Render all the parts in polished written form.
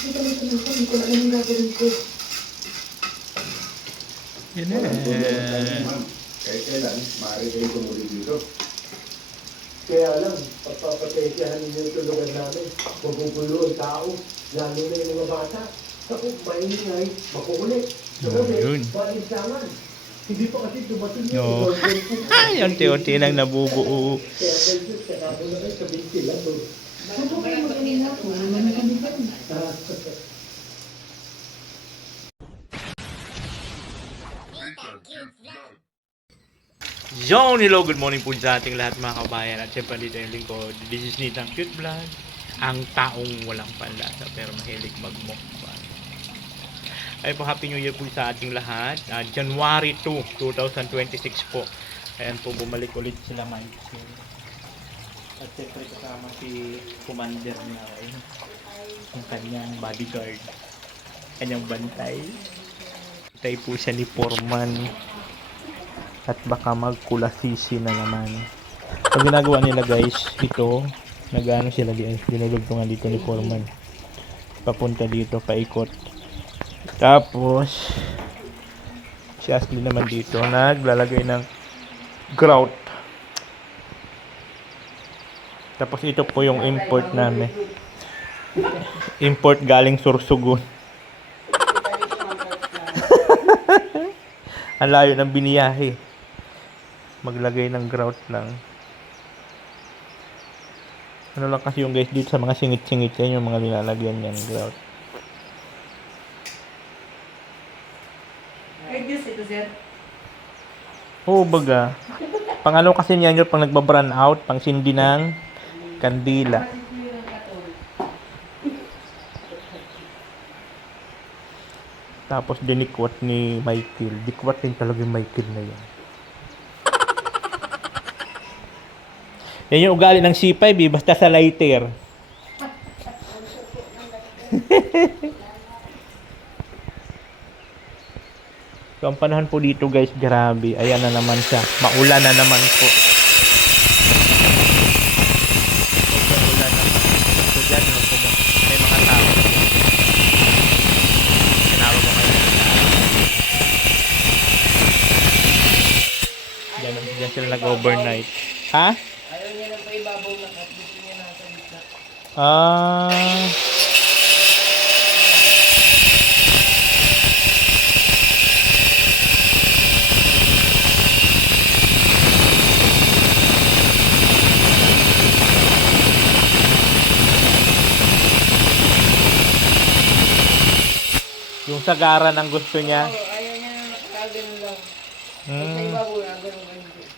Hindi ko na alam yung gagawin ko. Yan na. Kahit kailan, maaari kayo tumuli dito. Kaya lang, pagpapatensyahan ninyo yung tulugan namin. Magugulo ang tao, lalo na yung mga bata. Ako, maingay, makukulit. Yun. Balinsangan. Hindi pa kasi dumating No. yung Ay, unti-unti nang nabubuo. Kaya kayo, sakabo na kayo, sabihin sila to. Subukan mo kanina po, naman kami ba? Yo, hello, good morning po sa ating lahat mga kabayan. At syempre dito yung lingkod. This is Nitang Cute Vlog. Ang taong walang panlasa pero mahilig magmukbang. Ay po, Happy New Year po sa ating lahat. January 2, 2026 po. Ayan po, bumalik ulit sila Mike. At syempre kasama si Commander niya. Ang kanyang bodyguard. Kanyang bantay. Bantay po siya ni Foreman. At baka magkulasisi na naman. Ang ginagawa nila guys, ito, nag-ano sila dinulugtungan dito ni Foreman. Papunta dito, paikot. Tapos, si Ashley naman dito, naglalagay ng grout. Tapos ito po yung import namin. Import galing Sorsogon. Ang layo ng biniyahe. Maglagay ng grout lang. Ano lang kasi yung guys dito sa mga singit-singit yan, yung mga nilalagyan yan grout. Ito, sir. Oo, baga. Pang ano kasi niyan yung pang nagba-burn out, pang sindi ng kandila. Tapos dinikwat ni Michael. Dikwat din talaga yung Michael na yan. Yan yung ugali ng C5 basta sa lighter. So, ang panahon po dito guys, grabe. Ayan na naman siya. Maulan na naman po. Sobrang ulan na. So, dyan, may mga tao. Tinawag ko kayo. Dyan sila nag-overnight. Ha? Ayaw niya lang pa ibabaw na at gusto niya nasa gitna. Ah... Yung sagaran ang gusto niya. Oo, ayaw niya lang nakaganon lang. Sa Hmm. ibabaw na, ganun ganun.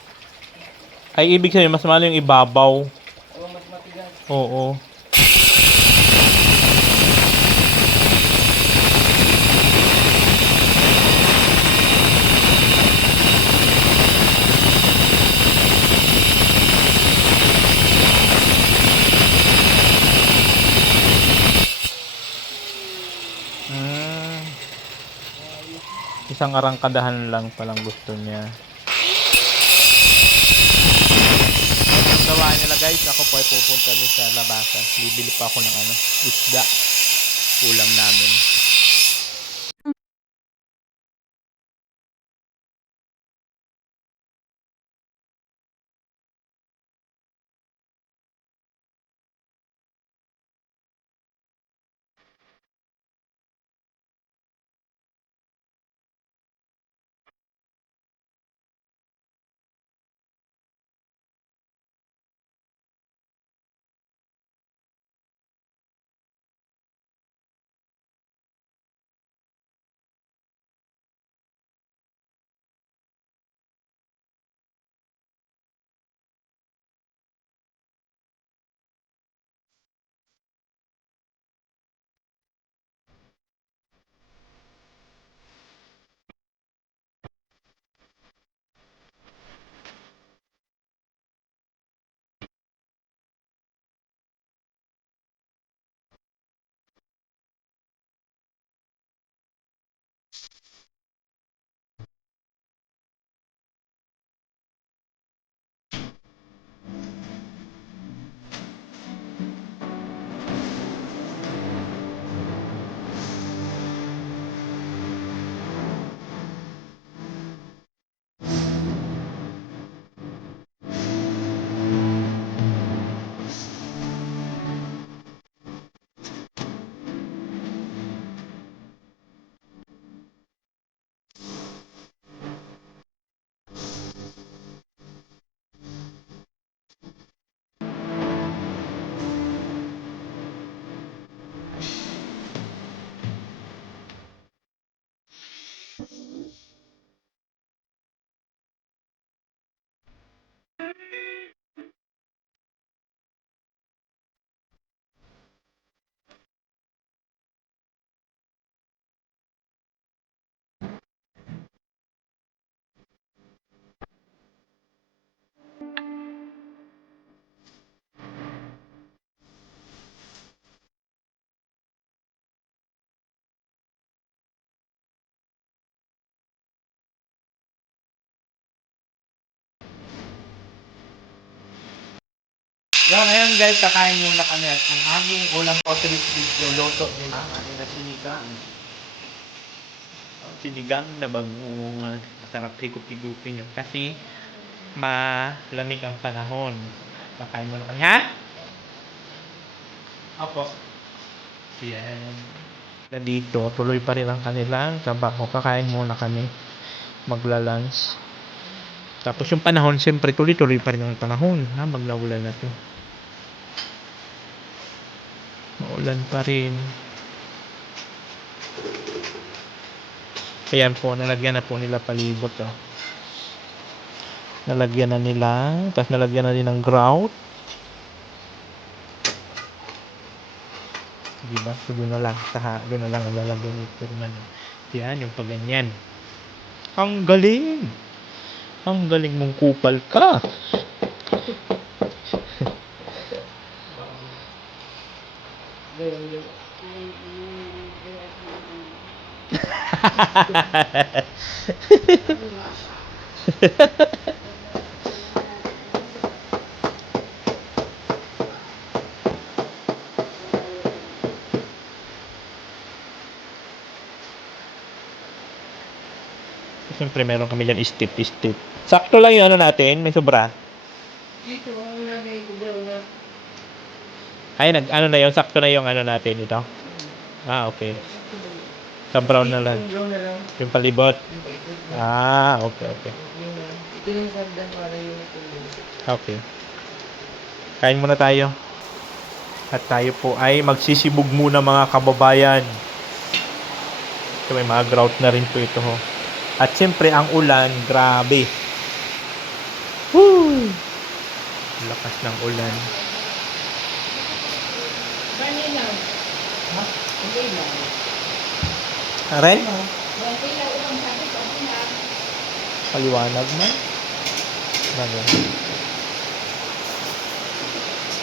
Ay, ibig sabihin, mas mahal yung ibabaw. O mas matigas. Oo. Hmm. Isang arangkadahan lang palang gusto niya. Ang gawa nila guys, ako po ay pupunta dun sa labasan. Bibili pa ako ng isda. Ulam namin. So ngayon guys, kakain muna kami at ang aming ulang Otteries video loto nila ang ating na sinigang. Sinigang na bagungan. Masarap higup-higupin yun kasi malamig ang panahon. Kakain muna kami, ha? Opo. Yan. Nandito, tuloy pa rin ang kanilang trabaho. Kakain muna kami. Magla-lunch. Tapos yung panahon, siyempre tuloy-tuloy pa rin ang panahon. Ha? Maglaulan na to. Maulan pa rin. Ayan po, nalagyan na po nila palibot. Oh. Nalagyan na nila. Tapos nalagyan na din ng grout. Diba? So, doon na lang. Doon na lang ang lalagyan ito. Yan, yung paganyan. Ang galing! Ang galing mong kupal ka! Siyempre meron kami dyan istip. Sakto lang yung ano natin, may sobra. Dito, ang nagay ko daw na. Ay, ano na yun, sakto na yung ano natin ito. Ah, okay. Sa brown na lang. Yung brown na lang. Yung palibot. Ah, okay. Ito yung sardan para yung tuloy. Okay. Kain muna tayo. At tayo po ay magsisibog muna mga kababayan. So, may mga grout na rin po ito ho. At siyempre ang ulan, grabe. Woo! Lakas ng ulan. Vanilla. Ha? Vanilla. Aren? Vanilla ulang sabi ko. Paliwanag mo. Bago.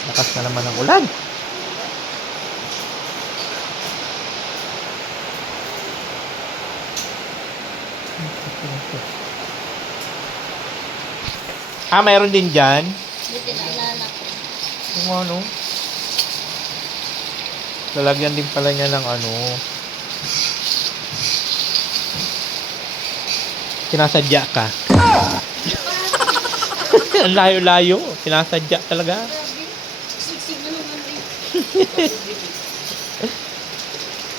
Lakas na naman ng ulan. Ah, mayroon din dyan. Buti na nalala ko. Kung ano. Lalagyan din pala niya ng ano. Sinasadya ka. Ang layo-layo. Sinasadya talaga. Sigsig na naman rin.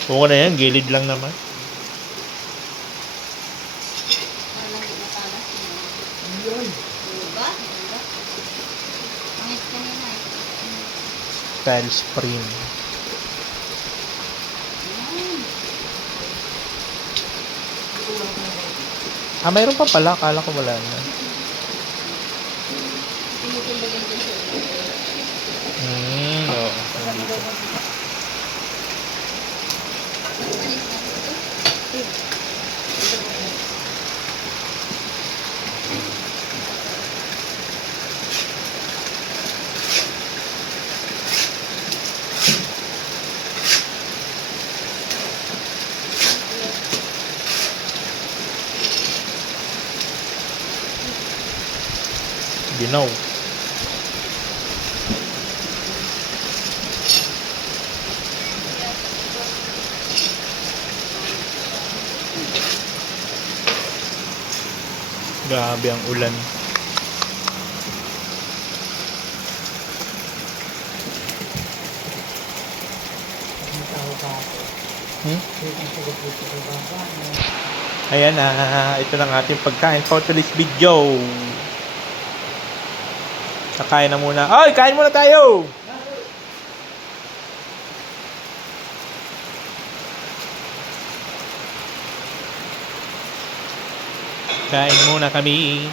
Oo na yan. Gilid lang naman. Walang ginatalas yun. Diba? Pangit kanina eh. Tile spring. Ah, mayroon pa pala. Akala ko wala na. Tinutulbagan din siya. Oo. Nandito. Alis na dito. Ginaw. Grabe ang ulan. Ayan na, ito lang ating pagkain for today's video. Kakain na muna. Oy, kain muna tayo! Kain muna kami.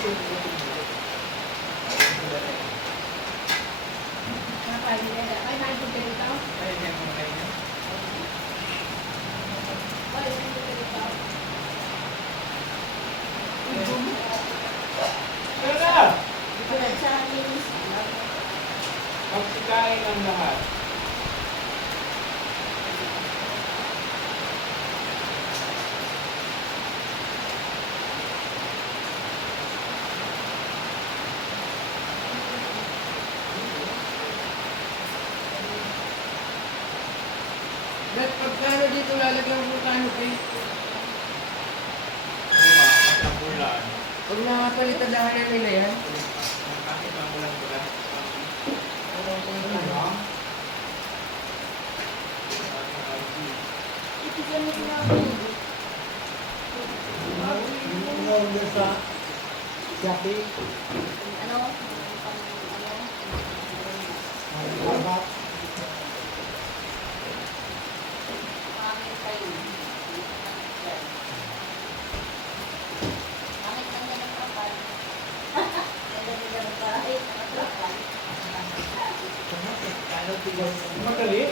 Kapag nila, ay nandun ka dito? Ay, nandun ka dito? Tara! Ito na sa amin. Magsikain ang lahat. Ba't pagkano dito lalagyan mo kano kayo? Ulan. Pag nakapalitan na ka nila yan? Bakit ang ulan-ulan? Ito ganit namin. Ano sa Shopee? Ano? Baba. Pangit kayo. Pangit lang yan ang kapal. Ganda nila ng bahay. Nakapal. Madali.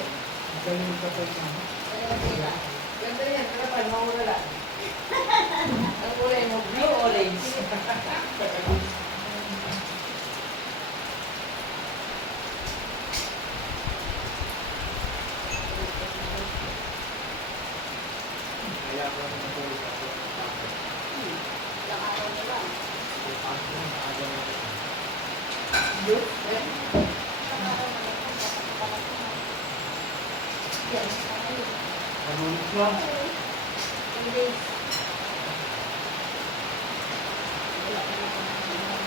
Magaling ka pa ito. Dalawa sila. Ganda yan, kapal, maura lang. Ang kulay mo, blue orange. Kaya ako natulog ako. Ilang araw na lang. Blue? Eh? Ilang araw na lang. Yan. Nanulit lang. 2 days. Wala ka na kung naman.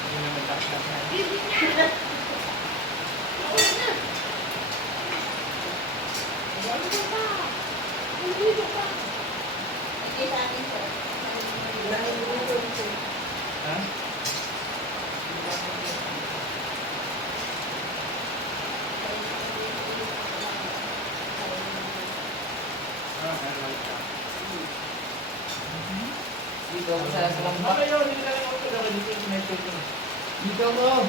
Hindi naman taktak na. Hindi sa akin, sir. Ha? Dito ako sa lambak. Bakit yun? Hindi lang ako talaga dito yung message ko. Dito ako.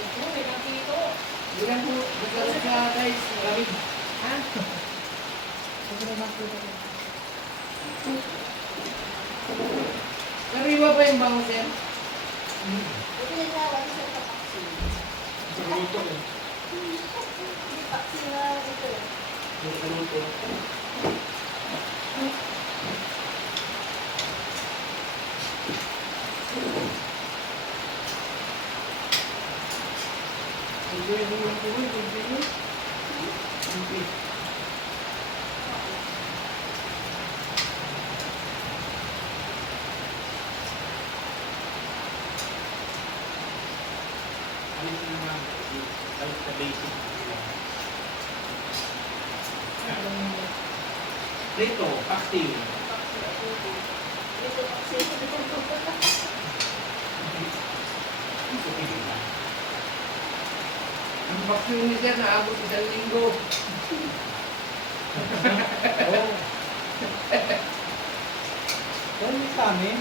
Ito, may nakito. Dito ako. Dito ako sa guys. Maraming. Ha? Kariwa pa yung bango, sir? Ito na tawag sa kapaksin. Siguro eh. Hindi paksin na ito. Yung kaluto. Pwede yung kuwi, pwede yung. Alis na naman. Alis na basic. Dito, pastil. Ito paksin. Ang vaccine ni sir naabot isang linggo. Kaya sa amin,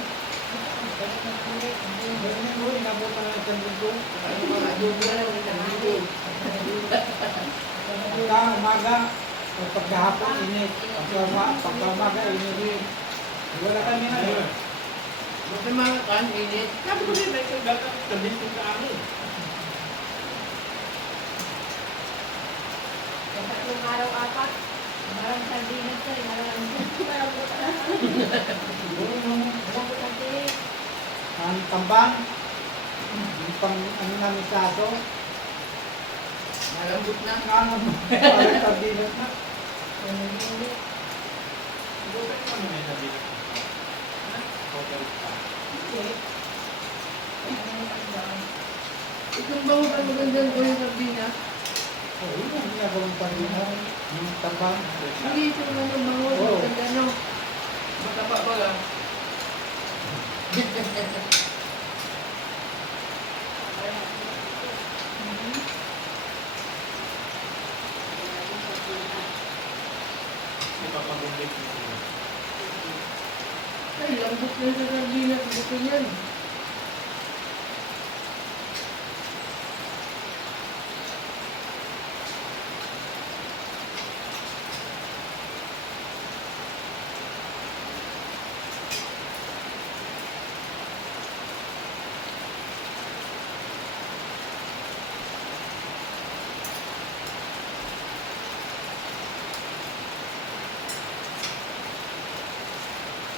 inabot na ng isang linggo. Adobo na lang isang linggo. Pagka umaga, pagkahapon init. Pagka umaga init rin. Wala kami na yun. Basta mga kan, init. Sabi ko din, may kagagawin sa basic sa amin. Tatlong araw apat. Marang sardinas sir. Marang Ang tambang, yung pang ano namin sa aso, Malambot na. parang sardinas na. Bukan naman may sabi. Hotel pa. Itong bango pa magandang ko yung sardina. Oh, yun ang ginagawang pangina, yung tambang. Hindi ito naman yung bango. Oo. Maganda no. Mataba pa lang. Ipapagulit mo sila. Ay, Ay, lambot na sa sardinas. Gusto niyan.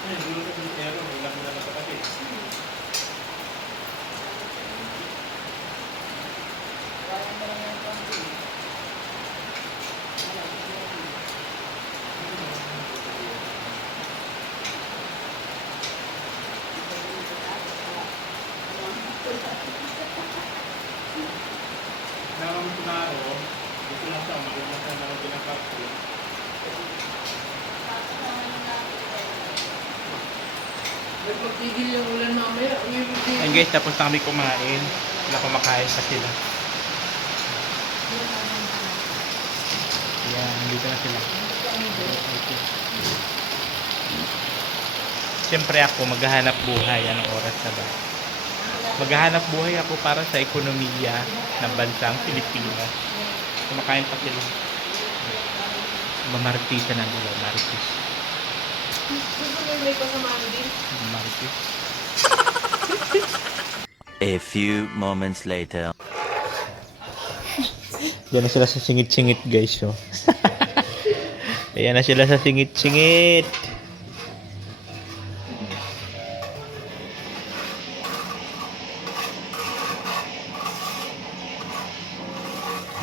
Ay, luto ng pero, may lang na kapatid. Nakam ko na ako, dito lang siya, maganda siya na pinakapo. May pagtigil yung ulan mamaya. Ayun guys, tapos na kami kumain. Wala kumakain pa sila. Ayan, dito na sila. Siyempre ako, maghahanap buhay. Anong oras na ba? Maghahanap buhay ako para sa ekonomiya ng bansang Pilipinas. Kumakain pa sila. Mamartisa na nila, Martis. Gusto mo may pasamaan din? Martis. A few moments later. Diyan na sila sa singit-singit guys, oh. Ayan na sila sa singit-singit.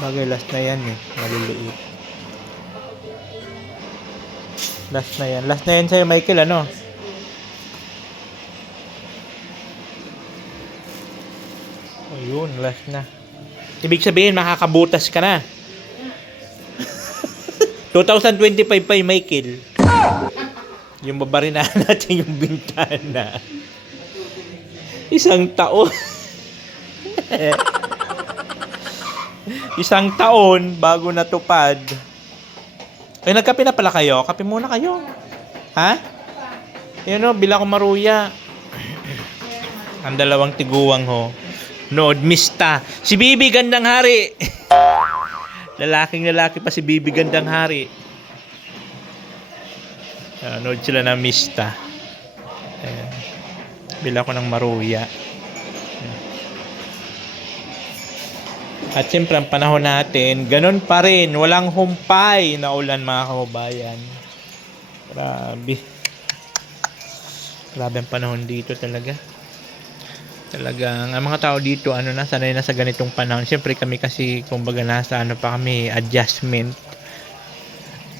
Bagay last na yan eh, maliliit. Last na yan. Last na yan sa'yo, Michael, ano? O yun, last na. Ibig sabihin, makakabutas ka na. 2025 pa yung Michael. Yung babarinahan natin yung bintana. Isang taon. Isang taon bago natupad. Ay, nagkape na pala kayo? Kape muna kayo. Ha? Yan o, bila ko maruya. Ang dalawang tiguwang ho. Nood, mista. Si Bibi Gandang Hari. Lalaking lalaki pa si Bibi Gandang Hari. Nood sila na mista. Ayan. Bila ko ng maruya. At siyempre, ang panahon natin, ganun pa rin. Walang humpay na ulan, mga kababayan. Grabe. Grabe ang panahon dito talaga. Talagang, ang mga tao dito, sanay na sa ganitong panahon. Siyempre, kami kasi, kumbaga, nasa pa kami, adjustment.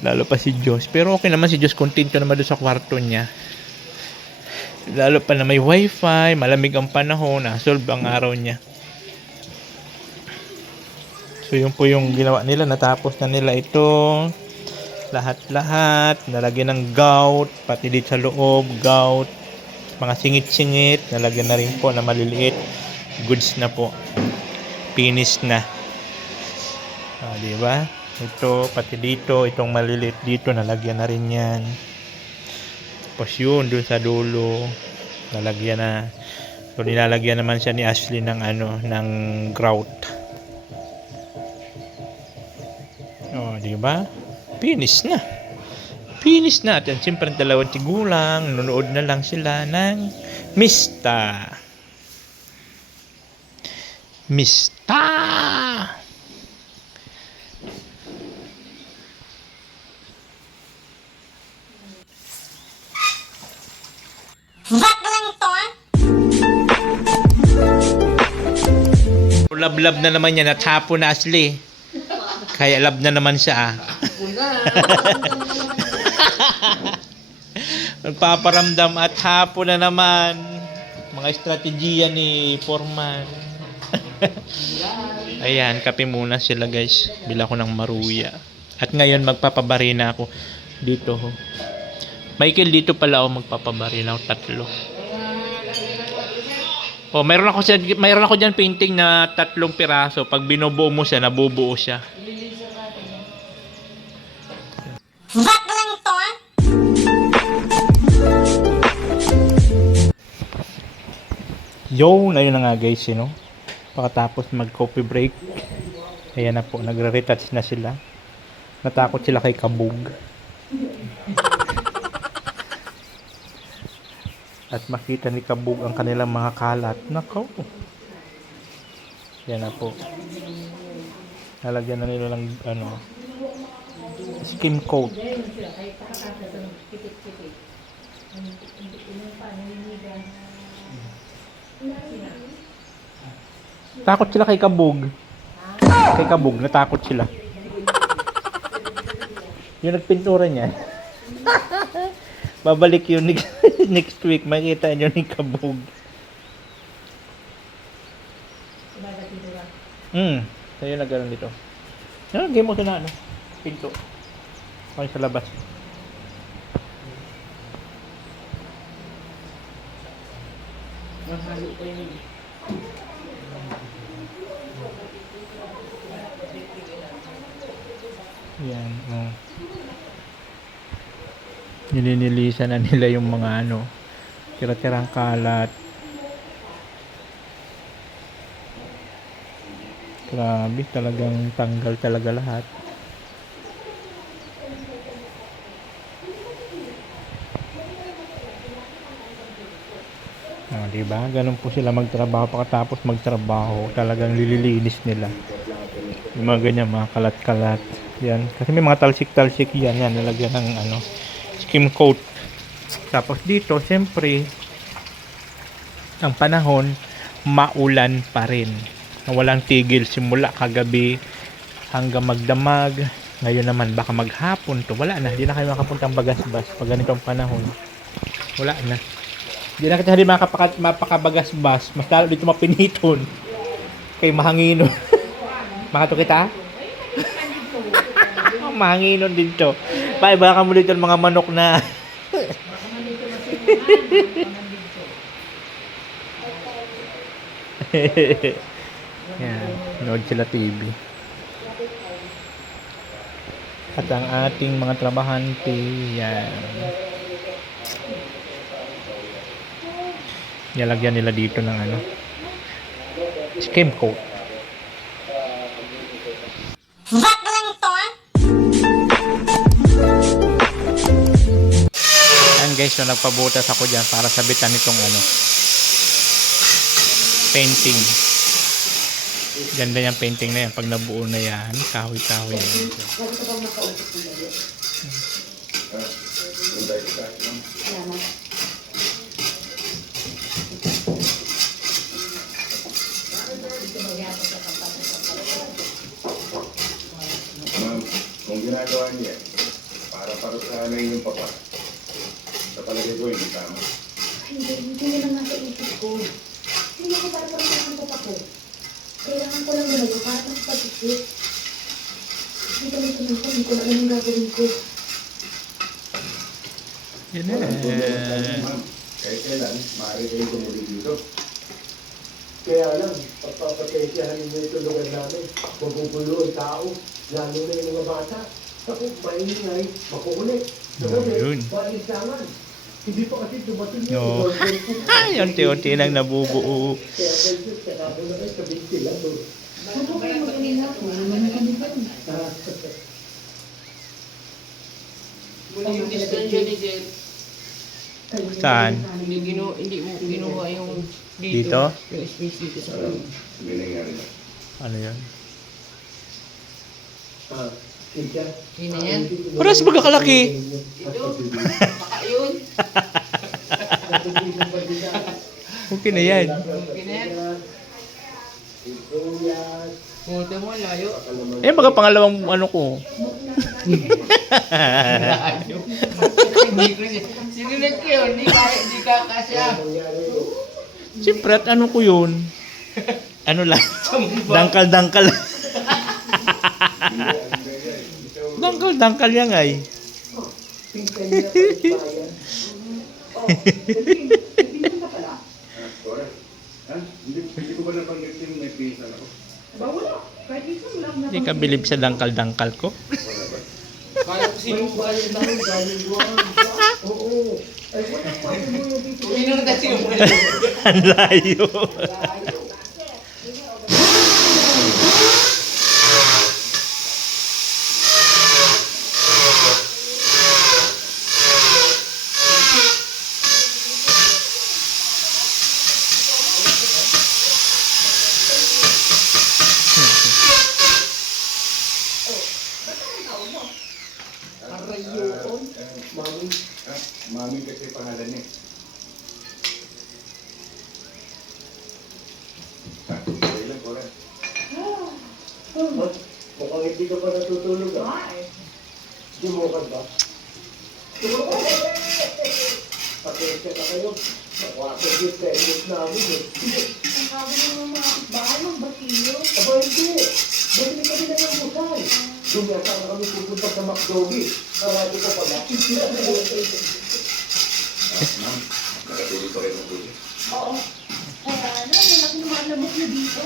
Lalo pa si Diyos. Pero okay naman si Diyos, kontento naman doon sa kwarto niya. Lalo pa na may wifi, malamig ang panahon, solve ang araw niya. So yun po yung ginawa nila, natapos na nila ito. Lahat-lahat, nalagyan ng gout, pati dito sa loob, gout. Mga singit-singit, nalagyan na rin po na maliliit. Goods na po. Finish na. Diba? Ito, pati dito, itong maliliit dito, nalagyan na rin yan. Tapos yun, dun sa dulo, nalagyan na. So nilalagyan naman siya ni Ashley ng ng grout. Oh, di ba? Finish na. Finish na. At siyempre ang dalawang tigulang, nunood na lang sila ng Mista. Mista! Lab-lab na naman yan at hapon na Ashley. Kaya lab na naman siya Magpaparamdam at hapon na naman. Mga estrategiya ni Foreman. Ayan, kape muna sila guys. Bila ko ng maruya. At ngayon magpapabarina ako dito ho. Michael, dito pala ako magpapabarina ako 3. Oh, mayroon ako diyan painting na 3 piraso. Pag binubuo mo siya, nabubuo siya. Yun, ayun na nga guys, you know. Pagkatapos mag-coffee break, ayan na po, nagre-retouch na sila. Natakot sila kay Kabog. At makita ni Kabog ang kanilang mga kalat. Nako. Yan na po. Lalagyan na nila ng ano, skim coat. Takot sila kay Kabog. Kay Kabog, natakot sila. Yung nagpintura niya. Babalik yun next week. Makita nyo ni Kabog. Tayo na gano'n dito. Game mo ito na ano. Pinto. Okay sa labas. Mahalo pa yun. Yan. Oh. Nilinilisan na nila yung mga ano. Tira-tirang kalat. Grabe, talagang tanggal talaga lahat. Diba? Ganun po sila magtrabaho. Pagkatapos magtrabaho, talagang lililinis nila. Yung mga ganyan, mga kalat-kalat. Yan. Kasi may mga talsik-talsik yan. Yan, nalagyan ng ano, skim coat. Tapos dito, siyempre, ang panahon, maulan pa rin. Walang tigil simula kagabi hanggang magdamag. Ngayon naman baka maghapon to. Wala na, hindi na kayo makapuntang Bagasbas pag ganitong panahon. Wala na. Hindi na kita mapakabagasbas. Mas lalo dito mapiniton. Kay mahanginon. Makato kita? Mahanginon dito. Baka mo dito mga manok na yan, nood sila TV. At ang ating mga trabahante, yan. Nilagyan nila dito ng ano, skim coat. Yan guys, so nagpabutas ako dyan para sabitan itong ano, painting. Ganda yung painting na yan. Pag nabuo na yan, kahoy-kahoy na yan. Ma'am, kung ginagawa niya, para sa inyong papa, sa palagay ko, hindi tama. Hindi na lang nasa isip ko. Hindi ko para ang papa ko. Kailangan ko lang gano'n para mas pag-isip. Hindi ko lang sunod ko, hindi ko lang anong gagawin ko. Yan Ma'am, kahit kailan, maaari kayo tumuli dito. Kaya lang, pagpapatensyahan ninyo itong lugar namin. Magugulo ang tao, lalo na yung mga bata. Ako, maingay, makukulit. Yun. Balisangan. Hindi pa kasi dumating yun. No. Unti-unti lang nabubuo. Kaya kayo, kaya ako na kayo, sabihin sila doon. Ano ko kayo mag-inina ko? Naman kami ba? Muli yung distansya ni Jen. Saan? Hindi mo kinuha yung Dito? Yung space dito sa loob. Hindi nangyari na. Ano yan? Sige. Sino yan? Paras magkakalaki. Ito. Baka yun. Okay na yan. Okay na yan. Punta mo, layo. Eh, baga pangalawang ano ko. Layo. Sinulat ko yun. Hindi ka kasya. Siyempre, at ano ko yun? Ano lang? Dangkal-dangkal. Dangkal-dangkal yan ay. Sorry. Ha? Hindi ko ba nabanggit yung may pinsan ako? Hindi ka bilib sa dangkal-dangkal ko. Wala ba? Kaya ko May bayan namin galing buwan. Oo. Ay, wala pa mo yung dito Uminom na tayo. Ang layo. Mami. Mami kasi pangalan niya. Okay lang, Cora. Mukhang hindi ka pa natutulog ah. Sumukan ba? Pasensya na kayo. Nakwasan yung tennis namin eh. Ang sabi ng mga bahay ng batilyo. Aba hindi. Bumili kami na ng busay. Dumiyasa na kami pupunta sa McDoggy. Karati ko pala. Ma'am, nakatulog pa kayo ng tubig. Oo. Kaya ano, may laki ng mga lamok na dito.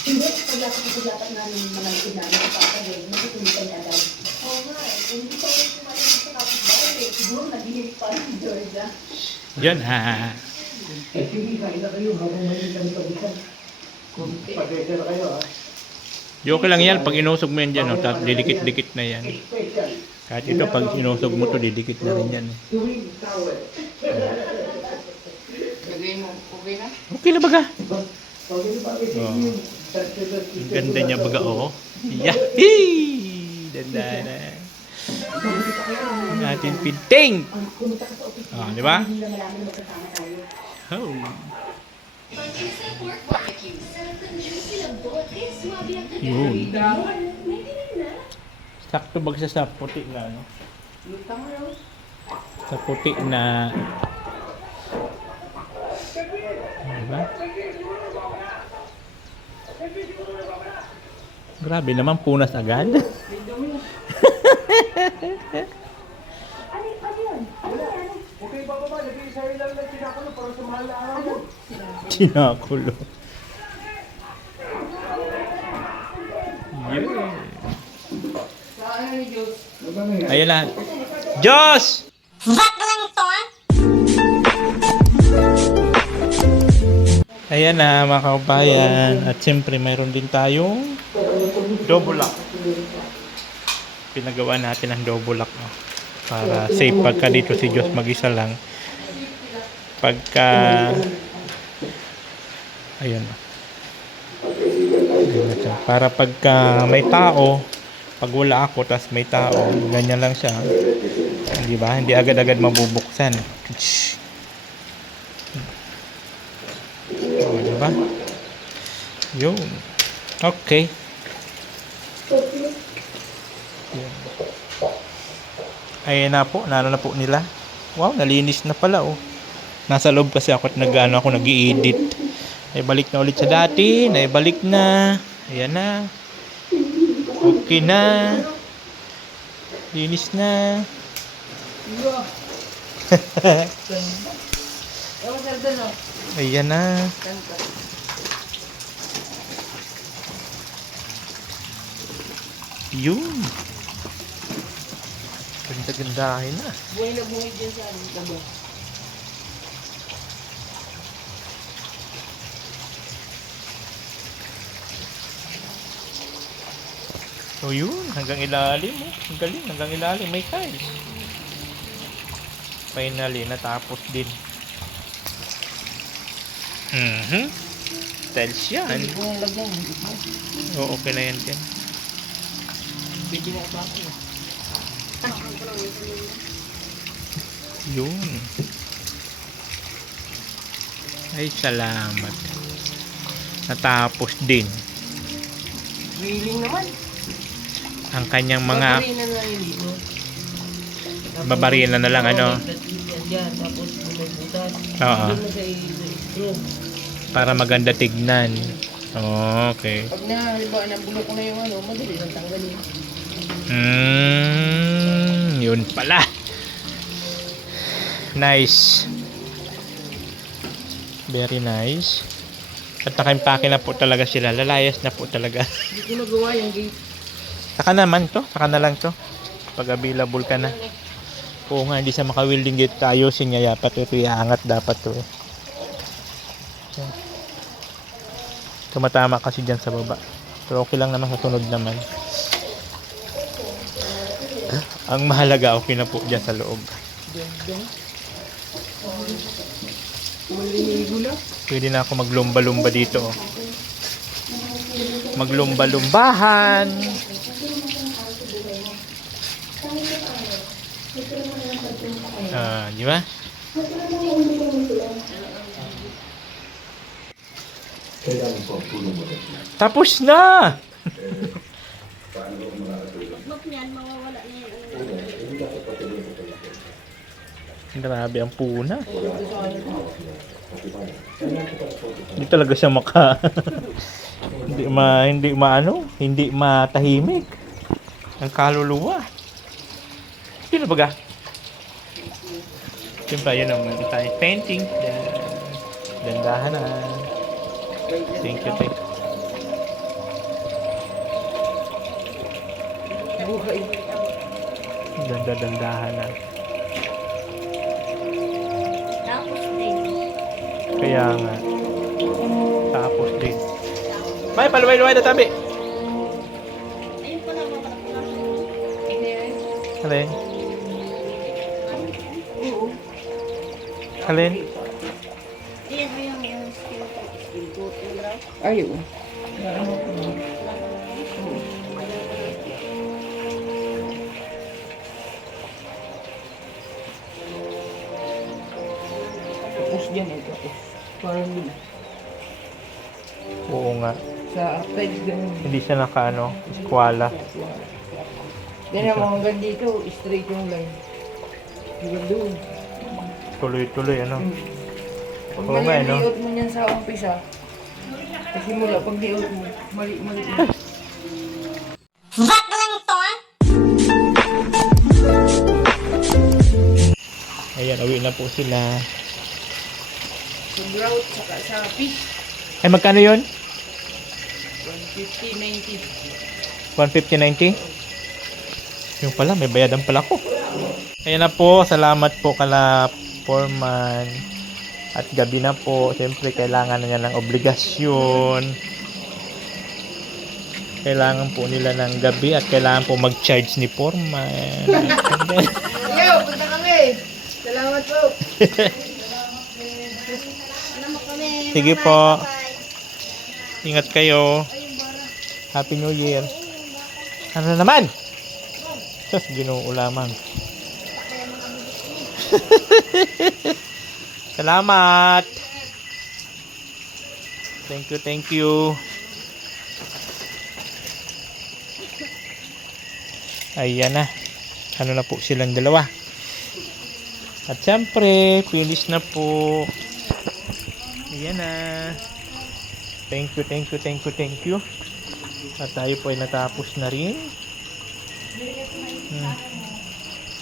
Hindi, paglapat namin mga likod namin sa papagay, natutulitan niya agad. Oo nga eh, kung hindi pa rin kumain sa kapitbahay eh, siguro nagihilig pa rin si Georgia. Yan ha. Eh sige, kain na kayo. Habang mali kami pagitan. Pasensya na kayo ah. Okay lang yan. Pag inusog mo yan dyan, oh, tapos didikit-dikit na yan. Special. Kahit ito, pag inusog mo to, didikit na rin yan. Tuwing towel. Lagay mo, okay na? Okay na baga? Pag ito pa ito Oh. yung Ang ganda niya baga, oh. Yahee! Ganda na. Ang ating pinting! Ang pumunta ka sa office, Ah, di ba? hindi na malaman magkasama tayo. Oh. Yun. Sakto bagsa sa puti na, ano? Lutang mo yun. Sa puti na... Diba? Grabe naman, punas agad. Ano yun? Okay ba ba? Nag-iisari lang na sinakulo para sa mahal na araw. Kinakulo. Yeah. Sa ano ni Diyos? Ano ba nangyari? Ayun lang. Diyos! Ayan na mga kabayan. At siyempre mayroon din tayong double lock. Pinagawa natin ang double lock. No? Para safe pagka dito si Diyos mag-isa lang. Pagka... Ayan. Para pagka may tao, pag wala ako, tas may tao, ganyan lang siya. Di ba? Hindi agad-agad mabubuksan. O, di ba? Yun. Okay. Yun. Ayan na po, nano na po nila. Wow, nalinis na pala oh. Nasa loob kasi ako at nag-i-edit. Naibalik na ulit sa dati, naibalik na. Ayan na. Okay na. Linis na. Ewan sir doon o. Ayan na. Kanta. Yun. Ganda-gandahin na. Buhay na buhay dyan sa ano, dabo. So yun, hanggang ilalim oh. Ang galing, hanggang ilalim. May tiles. Finally, natapos din. Tiles yan. Hindi ko nang lagyan. Oo, okay na yan din. Pwede na ito ako. Yun. Ay, salamat. Natapos din. Willing naman. Ang kanyang mga Babarinan lang yun dito. babarilan na lang, ano? Yan, tapos may butas. Oo. Doon na sa room. Para maganda tignan. Okay. Pag na, halimbawa, nabulok ko na yung ano, madali lang tanggalin. Yun pala. Nice. Very nice. At nakaimpake na po talaga sila. Lalayas na po talaga. Hindi ko nagawa yung gate. Saka naman to. Saka na lang to. Pag available ka na. Oo nga, hindi siya maka-welding dito. Ayusin niya dapat ito. Iangat dapat to eh. Tumatama kasi dyan sa baba. Pero okay lang naman, kasunod naman. Ang mahalaga, okay na po dyan sa loob. Pwede na ako maglumba-lumba dito. Oh. Maglumba-lumbahan. Di ba? Kailangan po ang tulong mo rin. Tapos na! Pag niyan, mawawala na yan. Hindi dapat patuloy mo talaga. Grabe ang puna. Hindi talaga siya hindi matahimik. Ang kaluluwa. Sino baga? Siyempre, yun ang tayo painting. Dandahan na. Thank you. Dandahan na. Tapos din. Kaya nga. Tapos din. May paluway-luway na tabi. Ayun po na mga Alin? Alin? Ayan mo yung skill coat. Ayaw. Tapos dyan eh. Tapos parang yun. Oo nga. Sa side ganun. Hindi siya eskwala. Ganyan mo hanggang dito, straight yung line. Hanggang doon. Tuloy-tuloy, Pag Oo mali nga, ang layout mo niyan sa umpisa, kasi mula pag layout mo, mali. Ayan, uwi na po sila. Sa grout, saka sa fish, Ay, magkano yun? 150, 90. 150.90? Yung pala, may bayadan pala ko. Ayan na po, salamat po kala foreman. At gabi na po, siyempre kailangan na niya ng obligasyon. Kailangan po nila ng gabi at kailangan po mag-charge ni foreman. Ayaw, punta kami! Salamat po! Sige po. Ingat kayo. Happy New Year. Ano na naman? Sus, Ginoo lamang. Salamat. Thank you. Ayan na. Ano na po silang dalawa. At syempre, finish na po. Ayan na. Thank you. At tayo po ay natapos na rin.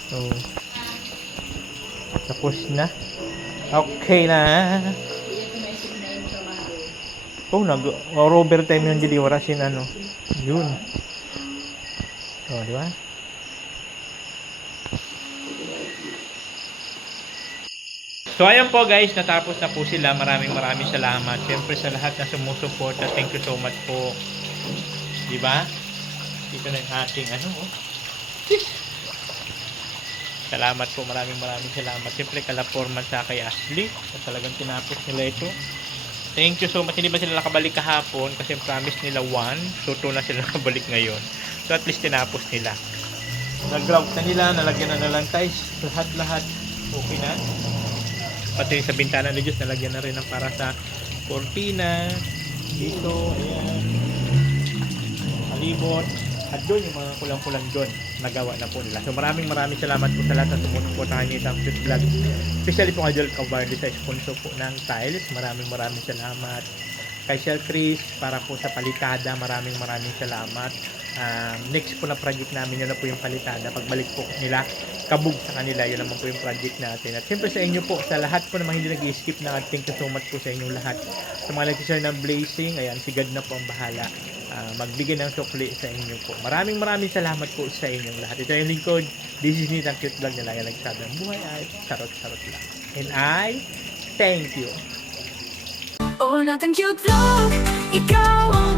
So, tapos na. Okay na. Oh, overtime yung dili warasin Yun. Oh, di ba? So ayan po guys, natapos na po sila. Maraming salamat. Siyempre sa lahat na sumusuporta, thank you so much po. Di ba? Dito na yung ating Salamat po, maraming salamat. Siyempre kala Foreman sa kay Ashley, at talagang tinapos nila ito. Thank you so much. Hindi ba sila nakabalik kahapon kasi promise nila 1, so 2 na sila nakabalik ngayon. So at least tinapos nila. Nag-grout na nila, nalagyan na lang tiles, lahat okay na. Pati sa bintana ni Diyos, nalagyan na rin ng para sa cortina. Dito, ayan. Halibot. At doon, yung mga kulang-kulang doon, nagawa na po nila. So maraming salamat po sa lahat na sumusuportahan niyo sa Cute Vlog. Especially po kay Joel Cavardi sa sponsor po ng tiles. Maraming salamat. Kay Shell Chris, para po sa palitada, maraming salamat. Next po na project namin, yun na po yung palitada. Pagbalik po nila, kabog sa kanila, yun naman po yung project natin. At siyempre sa inyo po, sa lahat po naman hindi nag-skip na, thank you so much po sa inyong lahat. Sa mga nag-share ng blazing, ayan, si God na po ang bahala. magbigay ng sukli sa inyo po. Maraming salamat po sa inyong lahat. Ito yung lingkod. This is Nitang Cute Vlog na lagi nagsabi ang buhay ay charot-charot lang. And I thank you. Oh, Natang Cute Vlog, ikaw ang